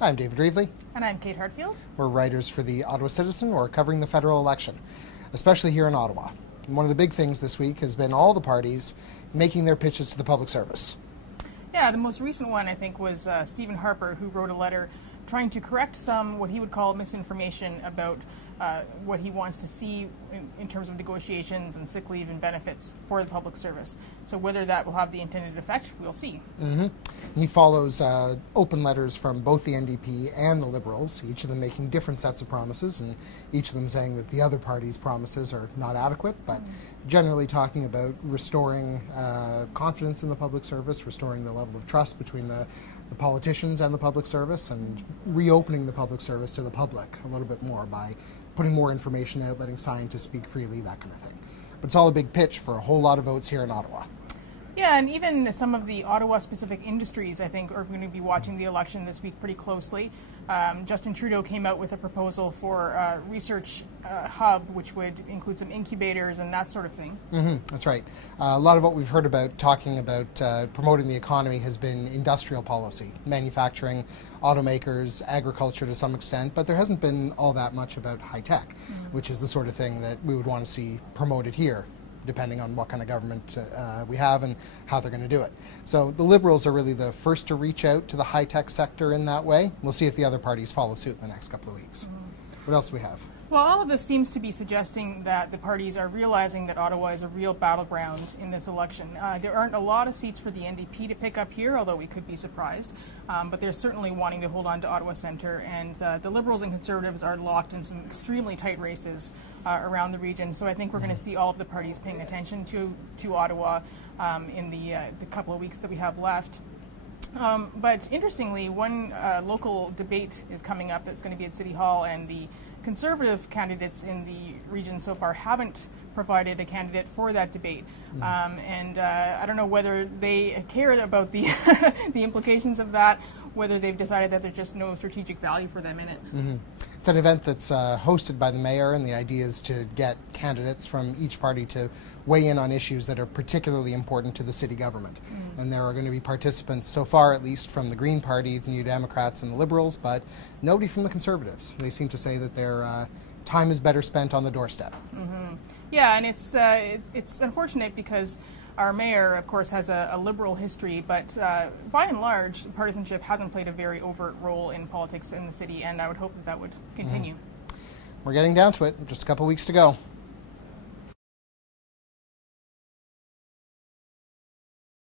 I'm David Reevely. And I'm Kate Heartfield. We're writers for the Ottawa Citizen. We're covering the federal election, especially here in Ottawa. And one of the big things this week has been all the parties making their pitches to the public service. Yeah, the most recent one, I think, was Stephen Harper, who wrote a letter trying to correct some what he would call misinformation about what he wants to see in terms of negotiations and sick leave and benefits for the public service. So whether that will have the intended effect, we'll see. He follows open letters from both the NDP and the Liberals, each of them making different sets of promises, and each of them saying that the other party's promises are not adequate, but generally talking about restoring confidence in the public service, restoring the level of trust between the politicians and the public service, and reopening the public service to the public a little bit more by putting more information out, letting scientists speak freely, that kind of thing. But it's all a big pitch for a whole lot of votes here in Ottawa. Yeah, and even some of the Ottawa-specific industries, I think, are going to be watching the election this week pretty closely. Justin Trudeau came out with a proposal for a research hub, which would include some incubators and that sort of thing. That's right. A lot of what we've heard about talking about promoting the economy has been industrial policy, manufacturing, automakers, agriculture to some extent, but there hasn't been all that much about high tech, which is the sort of thing that we would want to see promoted here, depending on what kind of government we have and how they're going to do it. So the Liberals are really the first to reach out to the high-tech sector in that way. We'll see if the other parties follow suit in the next couple of weeks. What else do we have? Well, all of this seems to be suggesting that the parties are realizing that Ottawa is a real battleground in this election. There aren't a lot of seats for the NDP to pick up here, although we could be surprised. But they're certainly wanting to hold on to Ottawa Centre, and the Liberals and Conservatives are locked in some extremely tight races around the region. So I think we're going to see all of the parties paying attention to Ottawa in the couple of weeks that we have left. But interestingly, one local debate is coming up that's going to be at City Hall, and the Conservative candidates in the region so far haven't provided a candidate for that debate. And I don't know whether they care about the the implications of that, whether they've decided that there's just no strategic value for them in it. It's an event that's hosted by the mayor, and the idea is to get candidates from each party to weigh in on issues that are particularly important to the city government. And there are going to be participants, so far at least, from the Green Party, the New Democrats, and the Liberals, but nobody from the Conservatives. They seem to say that their time is better spent on the doorstep. Yeah, and it's unfortunate because our mayor, of course, has a Liberal history, but by and large, partisanship hasn't played a very overt role in politics in the city, and I would hope that that would continue. We're getting down to it. Just a couple weeks to go.